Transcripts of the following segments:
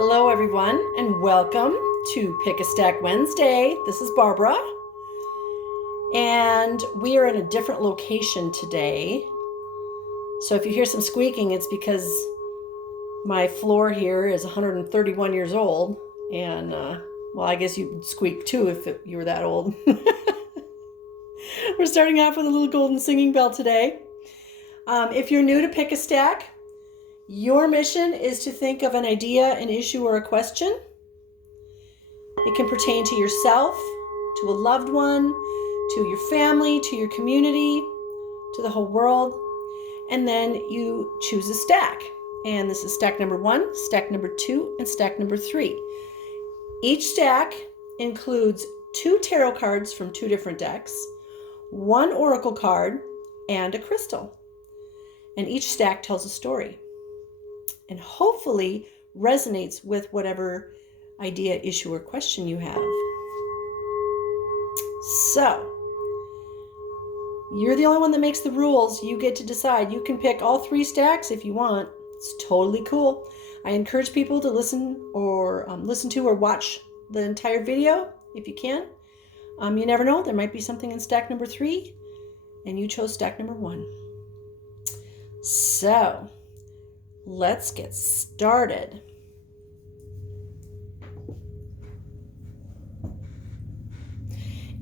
Hello, everyone, and welcome to Pick a Stack Wednesday. This is Barbara, and we are in a different location today. So if you hear some squeaking, it's because my floor here is 131 years old, and well, I guess you'd squeak too if you were that old. We're starting off with a little golden singing bell today. If you're new to Pick a Stack, your mission is to think of an idea, an issue, or a question. It can pertain to yourself, to a loved one, to your family, to your community, to the whole world. And then you choose a stack. And this is stack number 1, stack number 2, and stack number 3. Each stack includes 2 tarot cards from 2 different decks, 1 oracle card, and a crystal. And each stack tells a story and hopefully resonates with whatever idea, issue, or question you have. So, you're the only one that makes the rules. You get to decide. You can pick all 3 stacks if you want. It's totally cool. I encourage people to listen to or watch the entire video if you can. You never know. There might be something in stack number 3, and you chose stack number 1. So, let's get started.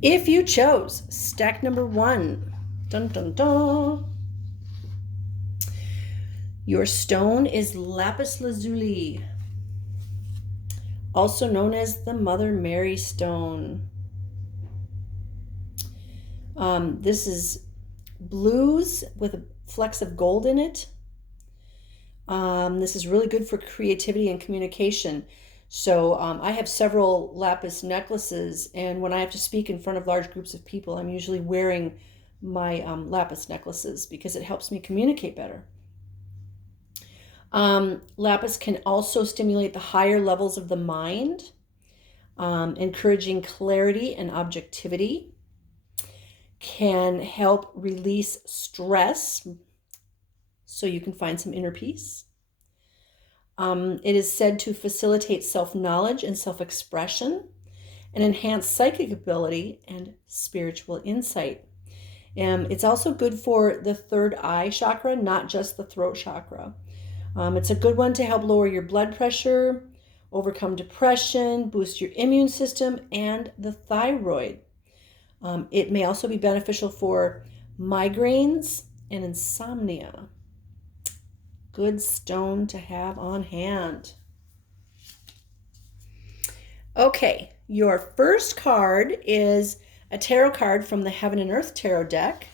If you chose stack number 1, dun dun dun, your stone is Lapis Lazuli, also known as the Mother Mary stone. This is blues with a flecks of gold in it. This is really good for creativity and communication. So I have several lapis necklaces, and when I have to speak in front of large groups of people, I'm usually wearing my lapis necklaces because it helps me communicate better. Lapis can also stimulate the higher levels of the mind, encouraging clarity and objectivity, can help release stress so you can find some inner peace. It is said to facilitate self-knowledge and self-expression and enhance psychic ability and spiritual insight. It's also good for the third eye chakra, not just the throat chakra. It's a good one to help lower your blood pressure, overcome depression, boost your immune system, and the thyroid. It may also be beneficial for migraines and insomnia. Good stone to have on hand. Okay, your first card is a tarot card from the Heaven and Earth Tarot deck.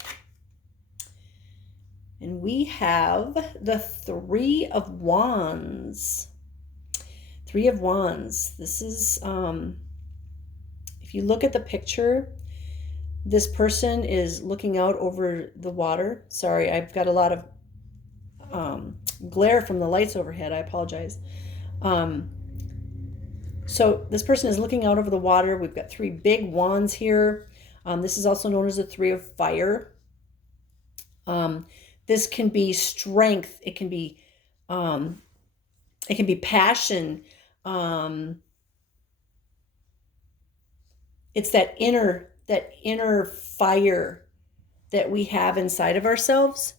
And we have the 3 of Wands. 3 of Wands. This is, if you look at the picture, this person is looking out over the water. Sorry, I've got a lot of glare from the lights overhead. I apologize. So this person is looking out over the water. We've got 3 big wands here. This is also known as the 3 of fire. This can be strength. It can be passion. It's that inner fire that we have inside of ourselves.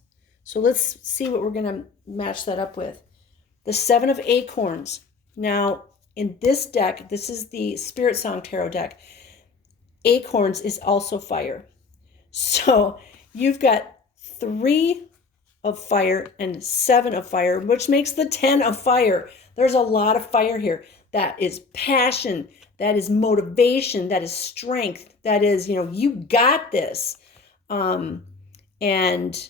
So let's see what we're going to match that up with. The 7 of acorns. Now, in this deck, this is the Spirit Song Tarot deck. Acorns is also fire. So you've got 3 of fire and 7 of fire, which makes the 10 of fire. There's a lot of fire here. That is passion. That is motivation. That is strength. That is, you got this. And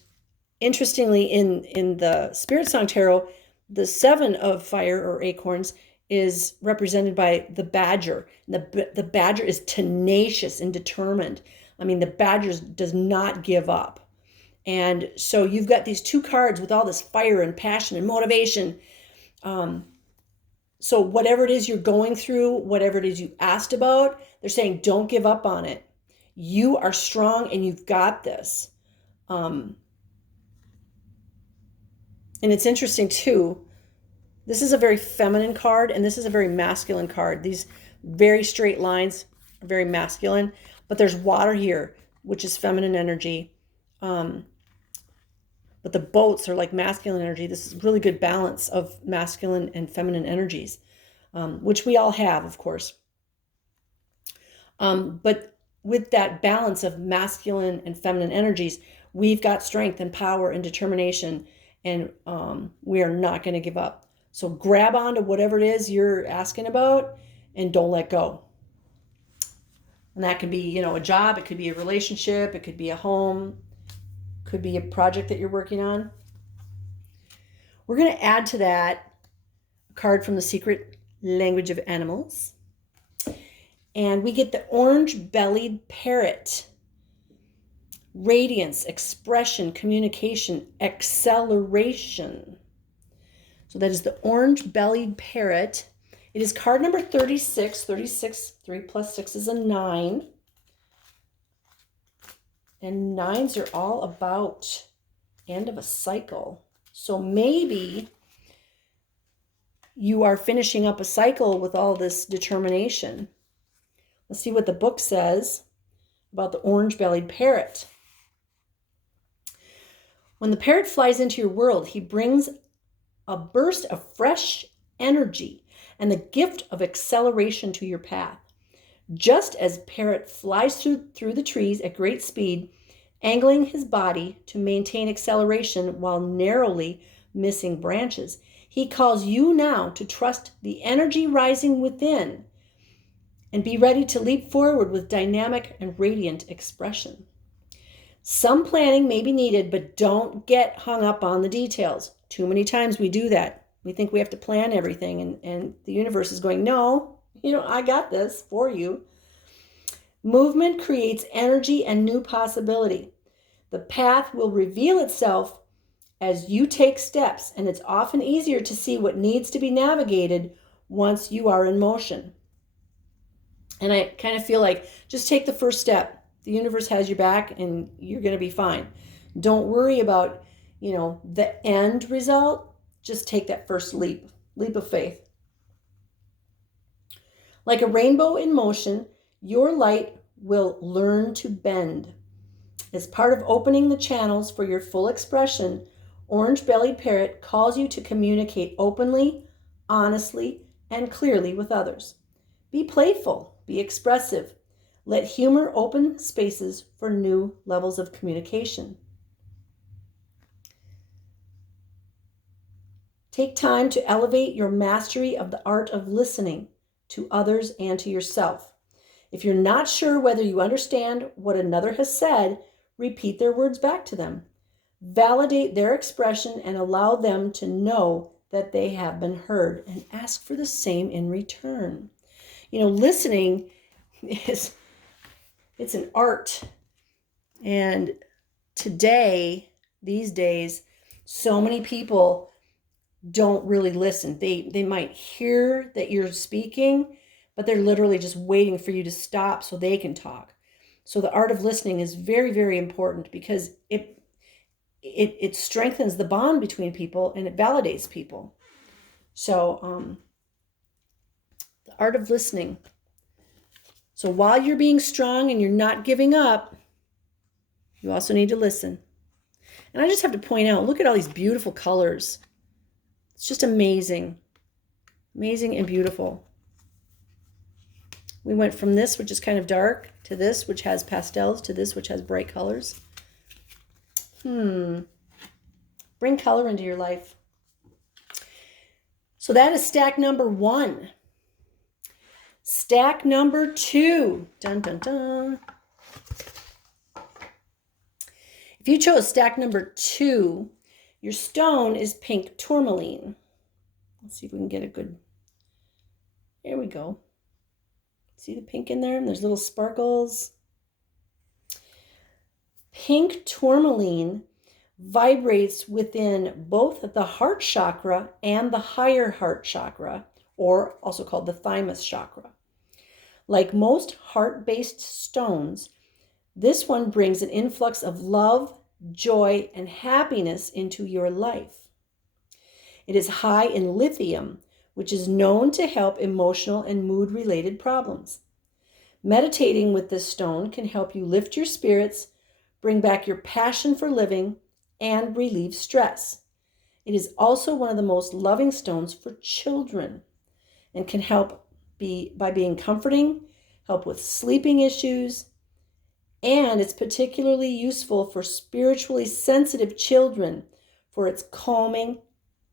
interestingly, in the Spirit Song Tarot, the 7 of fire or acorns is represented by the badger. The badger is tenacious and determined. I mean, the badger does not give up. And so you've got these 2 cards with all this fire and passion and motivation. So whatever it is you're going through, whatever it is you asked about, they're saying, don't give up on it. You are strong and you've got this. And it's interesting too, This is a very feminine card, and this is a very masculine card. These very straight lines are very masculine, but there's water here, which is feminine energy. But the boats are like masculine energy. This is really good balance of masculine and feminine energies, which we all have, of course. But with that balance of masculine and feminine energies, we've got strength and power and determination, and we are not going to give up. So grab on to whatever it is you're asking about and don't let go. And that could be, a job, it could be a relationship, it could be a home, could be a project that you're working on. We're going to add to that a card from the Secret Language of Animals. And we get the orange-bellied parrot. Radiance, expression, communication, acceleration. So that is the orange-bellied parrot. It is card number 36. 36, 3 plus 6 is a 9. And 9s are all about end of a cycle. So maybe you are finishing up a cycle with all this determination. Let's see what the book says about the orange-bellied parrot. When the parrot flies into your world, he brings a burst of fresh energy and the gift of acceleration to your path. Just as parrot flies through the trees at great speed, angling his body to maintain acceleration while narrowly missing branches, he calls you now to trust the energy rising within and be ready to leap forward with dynamic and radiant expression. Some planning may be needed, but don't get hung up on the details. Too many times we do that. We think we have to plan everything, and the universe is going, no, I got this for you. Movement creates energy and new possibility. The path will reveal itself as you take steps, and it's often easier to see what needs to be navigated once you are in motion. And I kind of feel like just take the first step. The universe has your back and you're going to be fine. Don't worry about, the end result. Just take that first leap of faith. Like a rainbow in motion, your light will learn to bend. As part of opening the channels for your full expression, Orange-bellied parrot calls you to communicate openly, honestly, and clearly with others. Be playful, be expressive. Let humor open spaces for new levels of communication. Take time to elevate your mastery of the art of listening to others and to yourself. If you're not sure whether you understand what another has said, repeat their words back to them. Validate their expression and allow them to know that they have been heard, and ask for the same in return. Listening it's an art. And these days, so many people don't really listen. They might hear that you're speaking, but they're literally just waiting for you to stop so they can talk. So the art of listening is very, very important, because it strengthens the bond between people and it validates people. So the art of listening. So while you're being strong and you're not giving up, you also need to listen. And I just have to point out, look at all these beautiful colors. It's just amazing. Amazing and beautiful. We went from this, which is kind of dark, to this, which has pastels, to this, which has bright colors. Bring color into your life. So that is stack number 1. Stack number 2. Dun, dun, dun. If you chose stack number 2, your stone is pink tourmaline. Let's see if we can get a good... There we go. See the pink in there? And there's little sparkles. Pink tourmaline vibrates within both the heart chakra and the higher heart chakra, or also called the thymus chakra. Like most heart-based stones, this one brings an influx of love, joy, and happiness into your life. It is high in lithium, which is known to help emotional and mood-related problems. Meditating with this stone can help you lift your spirits, bring back your passion for living, and relieve stress. It is also one of the most loving stones for children and can help by being comforting, help with sleeping issues, and it's particularly useful for spiritually sensitive children for its calming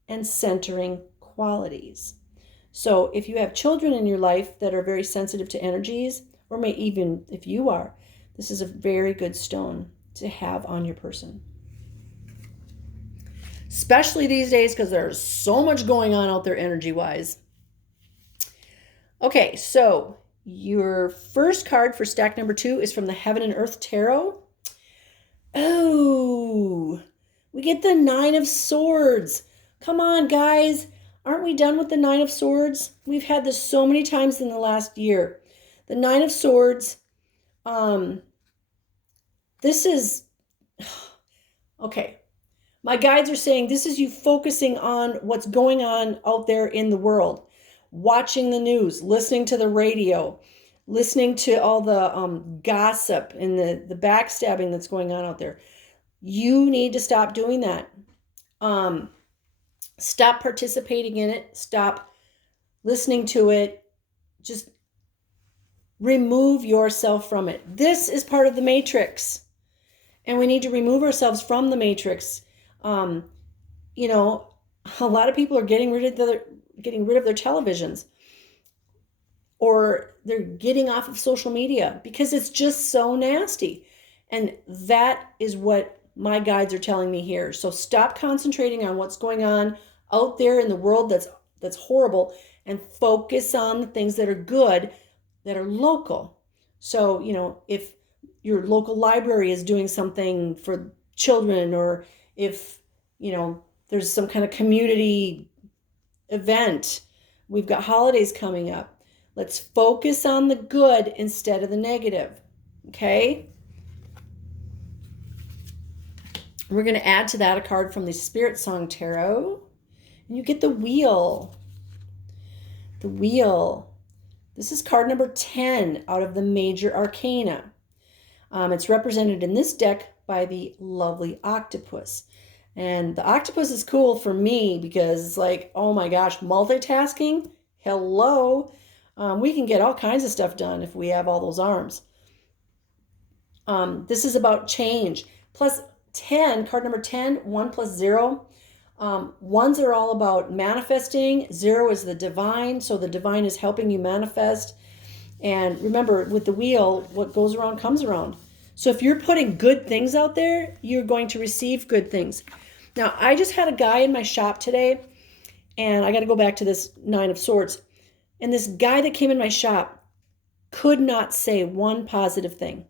and centering qualities. So if you have children in your life that are very sensitive to energies, or may even if you are, this is a very good stone to have on your person. Especially these days because there's so much going on out there energy-wise. Okay, so your first card for stack number 2 is from the Heaven and Earth Tarot. Oh, we get the 9 of Swords. Come on, guys. Aren't we done with the 9 of Swords? We've had this so many times in the last year. The 9 of Swords, this is, okay. My guides are saying this is you focusing on what's going on out there in the world. Watching the news, listening to the radio, listening to all the gossip and the backstabbing that's going on out there. You need to stop doing that. Stop participating in it. Stop listening to it. Just remove yourself from it. This is part of the matrix. And we need to remove ourselves from the matrix. You know, a lot of people are getting rid of their televisions, or they're getting off of social media because it's just so nasty. And that is what my guides are telling me here. So stop concentrating on what's going on out there in the world that's horrible, and focus on the things that are good, that are local. So, you know, if your local library is doing something for children, or if, you know, there's some kind of community event, we've got holidays coming up. Let's focus on the good instead of the negative. Okay? We're going to add to that a card from the Spirit Song Tarot. And you get the Wheel. The Wheel. This is card number 10 out of the Major Arcana. It's represented in this deck by the lovely octopus. And the octopus is cool for me because it's like, oh my gosh, multitasking? Hello. We can get all kinds of stuff done if we have all those arms. This is about change. Plus 10, card number 10, 1 plus 0. Ones are all about manifesting. 0 is the divine. So the divine is helping you manifest. And remember, with the wheel, what goes around comes around. So if you're putting good things out there, you're going to receive good things. Now, I just had a guy in my shop today, and I got to go back to this 9 of Swords. And this guy that came in my shop could not say one positive thing.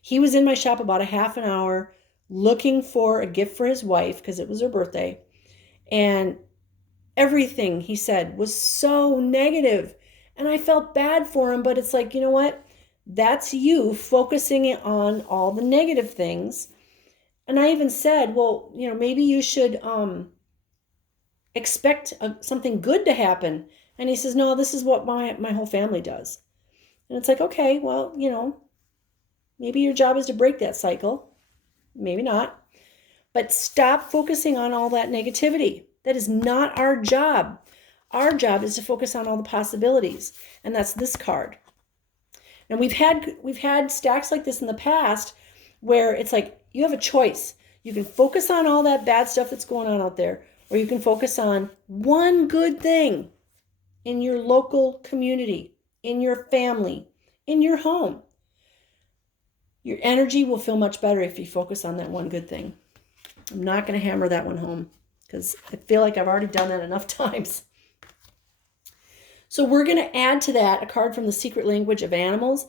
He was in my shop about a half an hour looking for a gift for his wife because it was her birthday. And everything he said was so negative. And I felt bad for him, but it's like, you know what? That's you focusing on all the negative things. And I even said, well, you know, maybe you should expect something good to happen. And he says, no, this is what my whole family does. And it's like, okay, well, you know, maybe your job is to break that cycle. Maybe not. But stop focusing on all that negativity. That is not our job. Our job is to focus on all the possibilities. And that's this card. And we've had stacks like this in the past where it's like you have a choice. You can focus on all that bad stuff that's going on out there, or you can focus on one good thing in your local community, in your family, in your home. Your energy will feel much better if you focus on that one good thing. I'm not going to hammer that one home because I feel like I've already done that enough times. So we're going to add to that a card from the Secret Language of Animals.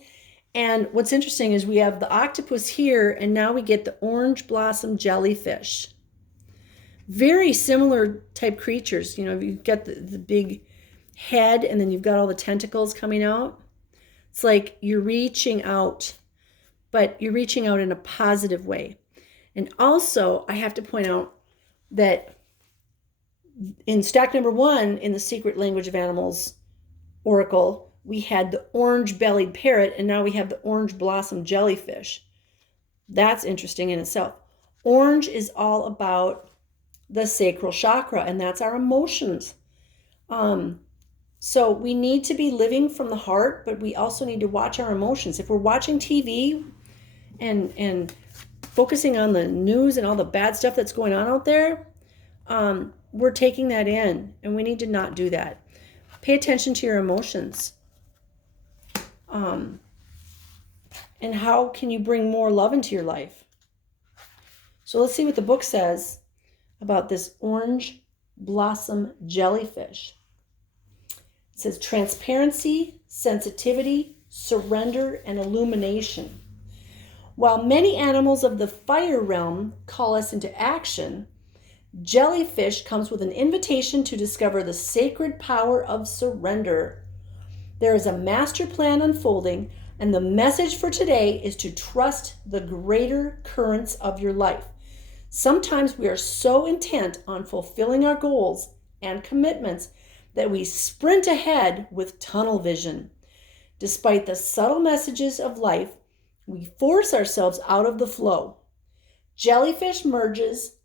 And what's interesting is we have the octopus here, and now we get the orange blossom jellyfish. Very similar type creatures. You know, you've got the big head, and then you've got all the tentacles coming out. It's like you're reaching out, but you're reaching out in a positive way. And also, I have to point out that In stack number 1 in the Secret Language of Animals Oracle, we had the orange-bellied parrot, and now we have the orange blossom jellyfish. That's interesting in itself. Orange is all about the sacral chakra, and that's our emotions. So we need to be living from the heart, but we also need to watch our emotions. If we're watching TV and focusing on the news and all the bad stuff that's going on out there, we're taking that in, and we need to not do that. Pay attention to your emotions. And how can you bring more love into your life? So let's see what the book says about this orange blossom jellyfish. It says transparency, sensitivity, surrender, and illumination. While many animals of the fire realm call us into action, jellyfish comes with an invitation to discover the sacred power of surrender. There is a master plan unfolding, and the message for today is to trust the greater currents of your life. Sometimes we are so intent on fulfilling our goals and commitments that we sprint ahead with tunnel vision. Despite the subtle messages of life, we force ourselves out of the flow. Jellyfish merges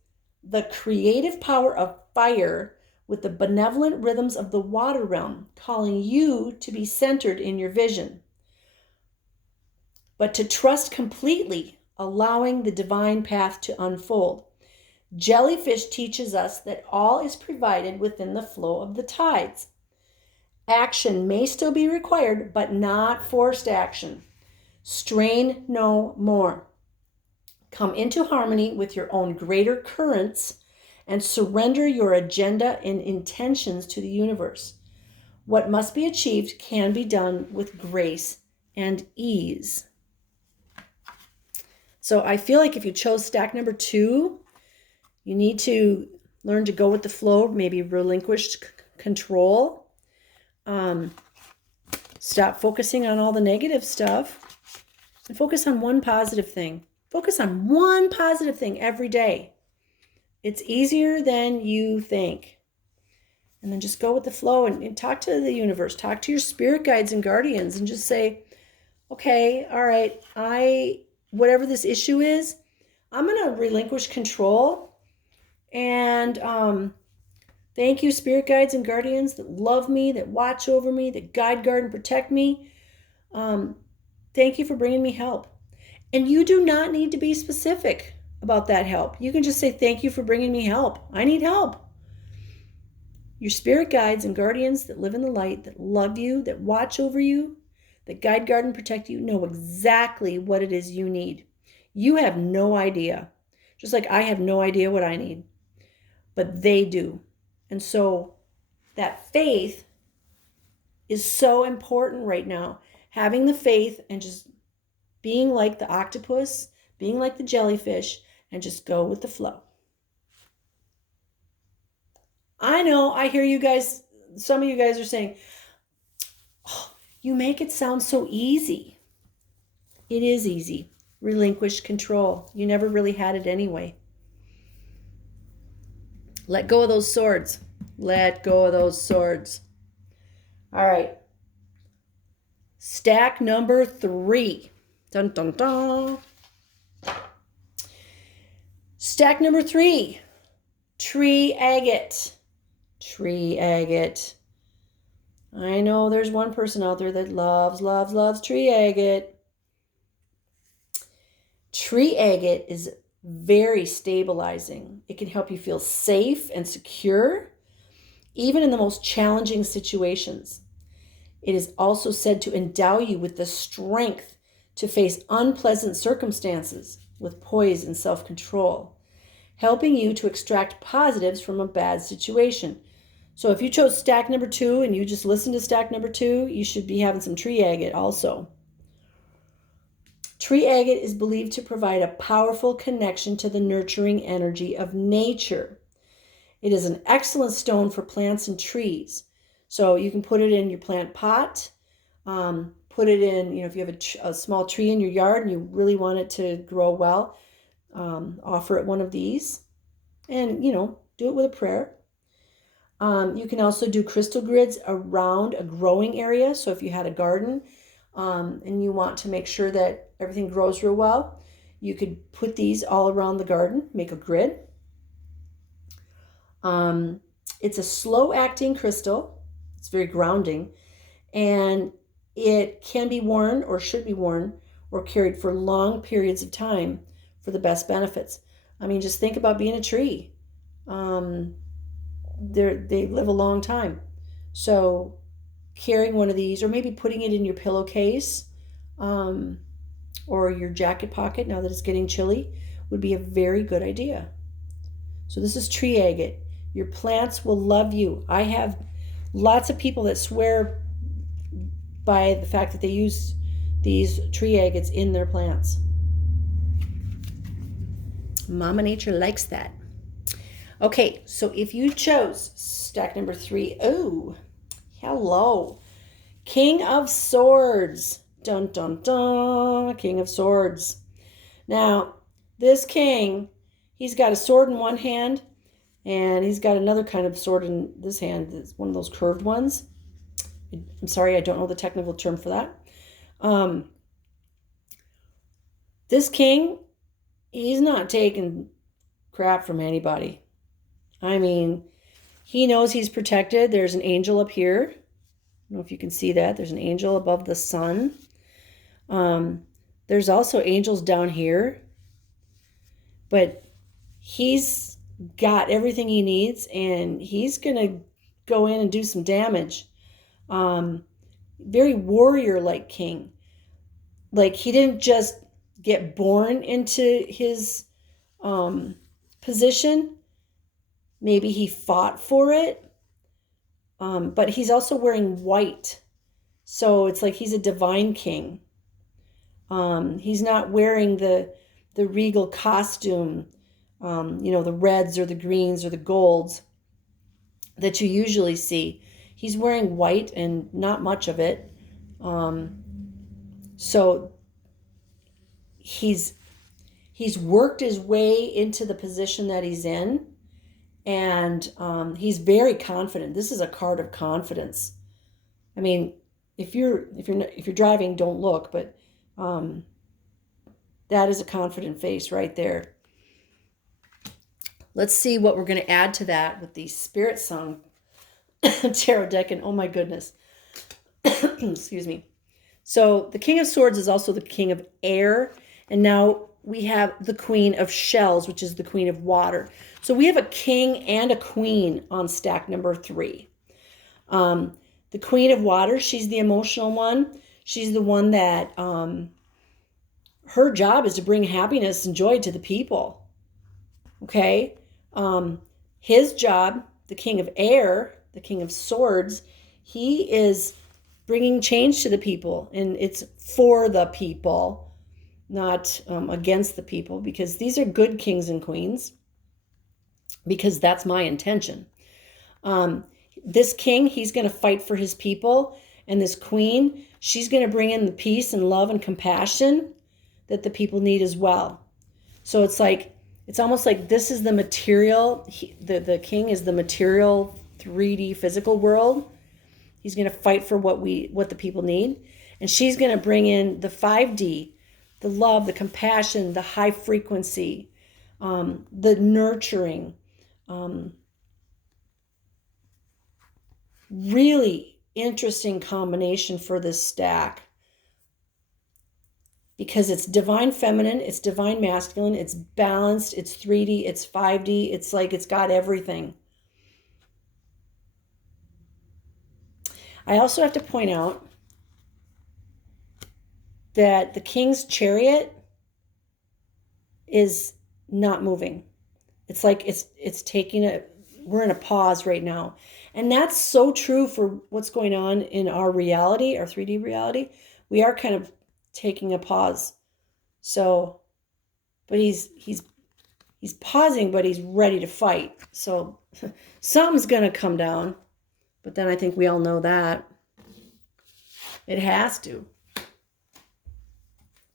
the creative power of fire with the benevolent rhythms of the water realm, calling you to be centered in your vision, but to trust completely, allowing the divine path to unfold. Jellyfish teaches us that all is provided within the flow of the tides. Action may still be required, but not forced action. Strain no more. Come into harmony with your own greater currents and surrender your agenda and intentions to the universe. What must be achieved can be done with grace and ease. So I feel like if you chose stack number 2, you need to learn to go with the flow, maybe relinquish control. Stop focusing on all the negative stuff and focus on one positive thing. Focus on one positive thing every day. It's easier than you think. And then just go with the flow and talk to the universe. Talk to your spirit guides and guardians and just say, okay, all right, whatever this issue is, I'm going to relinquish control. And thank you, spirit guides and guardians that love me, that watch over me, that guide, guard, and protect me. Thank you for bringing me help. And you do not need to be specific about that help. You can just say, thank you for bringing me help. I need help. Your spirit guides and guardians that live in the light, that love you, that watch over you, that guide, guard, and protect you, know exactly what it is you need. You have no idea. Just like I have no idea what I need. But they do. And so that faith is so important right now. Having the faith and just being like the octopus, being like the jellyfish, and just go with the flow. I know, I hear you guys, some of you guys are saying, oh, you make it sound so easy. It is easy. Relinquish control. You never really had it anyway. Let go of those swords. Let go of those swords. All right. Stack number 3. Dun, dun, dun. Stack number 3. Tree agate. Tree agate. I know there's one person out there that loves tree agate. Tree agate is very stabilizing. It can help you feel safe and secure, even in the most challenging situations. It is also said to endow you with the strength to face unpleasant circumstances with poise and self-control, helping you to extract positives from a bad situation. So if you chose stack number 2 and you just listened to stack number 2, you should be having some tree agate also. Tree agate is believed to provide a powerful connection to the nurturing energy of nature. It is an excellent stone for plants and trees. So you can put it in your plant pot, put it in, if you have a small tree in your yard and you really want it to grow well, offer it one of these and, do it with a prayer. You can also do crystal grids around a growing area. So if you had a garden and you want to make sure that everything grows real well, you could put these all around the garden, make a grid. It's a slow acting crystal. It's very grounding, and it can be worn or should be worn or carried for long periods of time for the best benefits. I mean, just think about being a tree. They live a long time. So carrying one of these, or maybe putting it in your pillowcase or your jacket pocket now that it's getting chilly, would be a very good idea. So this is tree agate. Your plants will love you. I have lots of people that swear by the fact that they use these tree agates in their plants. Mama Nature likes that. Okay, so if you chose stack number 3, oh, hello. King of Swords. Dun, dun, dun. King of Swords. Now, this king, he's got a sword in one hand, and he's got another kind of sword in this hand. It's one of those curved ones. I'm sorry, I don't know the technical term for that. This king, he's not taking crap from anybody. I mean, he knows he's protected. There's an angel up here. I don't know if you can see that. There's an angel above the sun. There's also angels down here. But he's got everything he needs, and he's going to go in and do some damage. Very warrior-like king. Like, he didn't just get born into his position. Maybe he fought for it. But he's also wearing white. So it's like he's a divine king. He's not wearing the regal costume, the reds or the greens or the golds that you usually see. He's wearing white and not much of it. So he's worked his way into the position that he's in, and he's very confident. This is a card of confidence. I mean, if you're driving, don't look, but that is a confident face right there. Let's see what we're going to add to that with the Spirit Song tarot deck. And oh my goodness. Excuse me. So the King of Swords is also the King of Air. And now we have the Queen of Shells, which is the Queen of Water. So we have a king and a queen on stack number 3. The Queen of Water, she's the emotional one. She's the one that her job is to bring happiness and joy to the people. Okay? His job, the King of Air, the King of Swords, he is bringing change to the people, and it's for the people, not against the people, because these are good kings and queens, because that's my intention. This king, he's going to fight for his people, and this queen, she's going to bring in the peace and love and compassion that the people need as well. So it's almost like this is the material. The king is the material 3D physical world. He's going to fight for what the people need. And she's going to bring in the 5D, the love, the compassion, the high frequency, the nurturing. Really interesting combination for this stack, because it's divine feminine, it's divine masculine, it's balanced, it's 3D, it's 5D, it's like it's got everything. I also have to point out that the King's Chariot is not moving. It's like it's taking we're in a pause right now. And that's so true for what's going on in our reality, our 3D reality. We are kind of taking a pause. So, but he's pausing, but he's ready to fight. So something's going to come down. But then I think we all know that. It has to.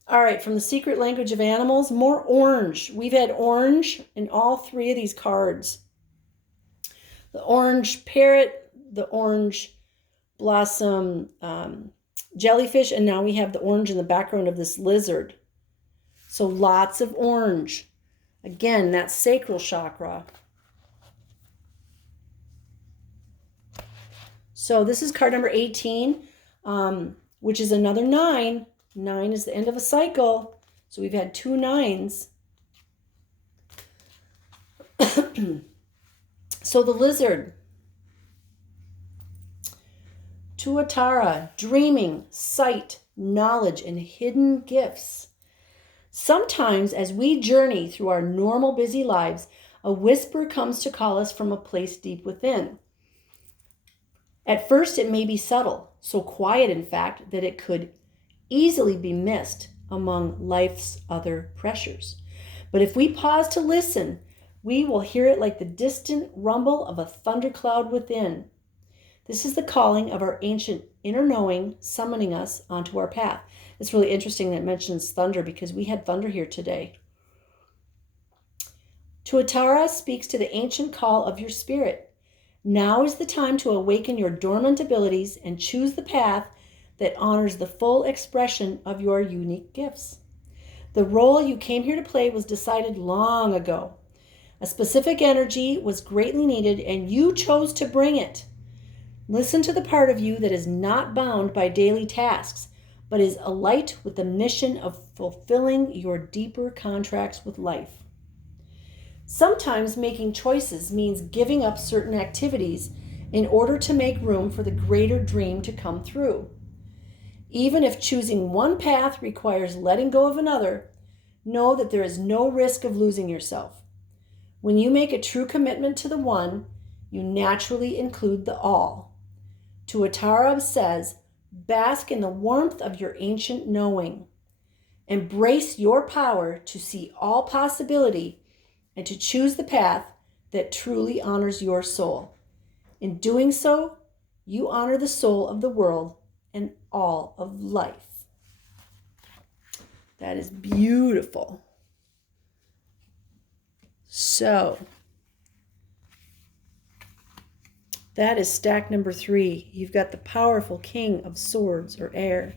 All right, from the Secret Language of Animals, more orange. We've had orange in all 3 of these cards. the orange parrot, the orange blossom jellyfish, and now we have the orange in the background of this lizard. So lots of orange. Again, that's sacral chakra. So this is card number 18, which is another 9. 9 is the end of a cycle. So we've had 2 9s. So the lizard. Tuatara, dreaming, sight, knowledge, and hidden gifts. Sometimes as we journey through our normal busy lives, a whisper comes to call us from a place deep within. At first, it may be subtle, so quiet, in fact, that it could easily be missed among life's other pressures. But if we pause to listen, we will hear it like the distant rumble of a thundercloud within. This is the calling of our ancient inner knowing summoning us onto our path. It's really interesting that it mentions thunder because we had thunder here today. Tuatara speaks to the ancient call of your spirit. Now is the time to awaken your dormant abilities and choose the path that honors the full expression of your unique gifts. The role you came here to play was decided long ago. A specific energy was greatly needed, and you chose to bring it. Listen to the part of you that is not bound by daily tasks, but is alight with the mission of fulfilling your deeper contracts with life. Sometimes making choices means giving up certain activities in order to make room for the greater dream to come through. Even if choosing one path requires letting go of another, know that there is no risk of losing yourself. When you make a true commitment to the one, you naturally include the all. Tuatara says, bask in the warmth of your ancient knowing. Embrace your power to see all possibility and to choose the path that truly honors your soul. In doing so, you honor the soul of the world and all of life. That is beautiful. So, that is stack number 3. You've got the powerful King of Swords or air.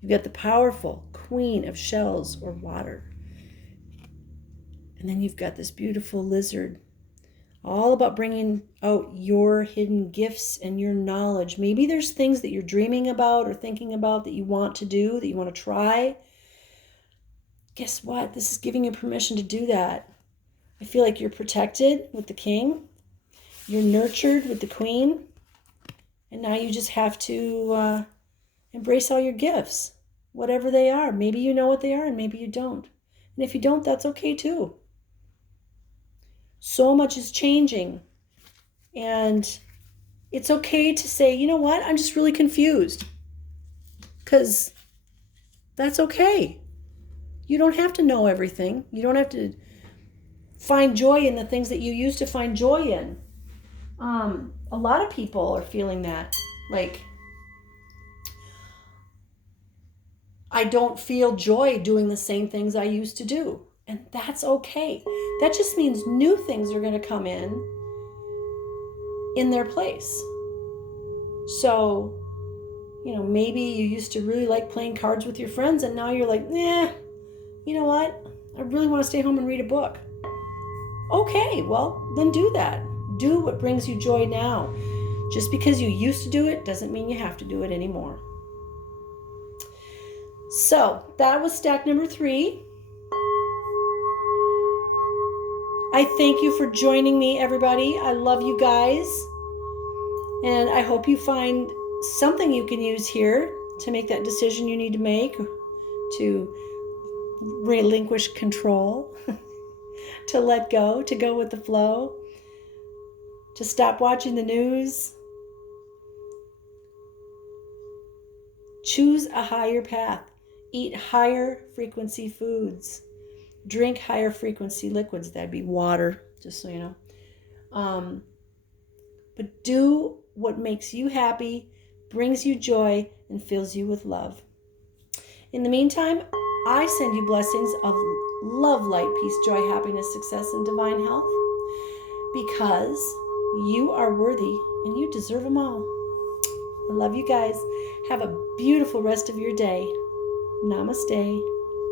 You've got the powerful Queen of Shells or water. And then you've got this beautiful lizard. All about bringing out your hidden gifts and your knowledge. Maybe there's things that you're dreaming about or thinking about that you want to do, that you want to try. Guess what? This is giving you permission to do that. I feel like you're protected with the king. You're nurtured with the queen. And now you just have to embrace all your gifts, whatever they are. Maybe you know what they are and maybe you don't. And if you don't, that's okay too. So much is changing. And it's okay to say, you know what? I'm just really confused. Because that's okay. You don't have to know everything. You don't have to find joy in the things that you used to find joy in. A lot of people are feeling that. Like, I don't feel joy doing the same things I used to do. And that's okay. That just means new things are going to come in their place. So, maybe you used to really like playing cards with your friends and now you're like, you know what? I really want to stay home and read a book. Okay, well, then do that. Do what brings you joy now. Just because you used to do it doesn't mean you have to do it anymore. So, that was stack number 3. I thank you for joining me, everybody. I love you guys. And I hope you find something you can use here to make that decision you need to make, to relinquish control, to let go, to go with the flow, to stop watching the news. Choose a higher path. Eat higher frequency foods. Drink higher frequency liquids. That'd be water, just so you know. But do what makes you happy, brings you joy, and fills you with love. In the meantime, I send you blessings of love, light, peace, joy, happiness, success, and divine health. Because You are worthy and you deserve them all. I love you guys. Have a beautiful rest of your day. Namaste.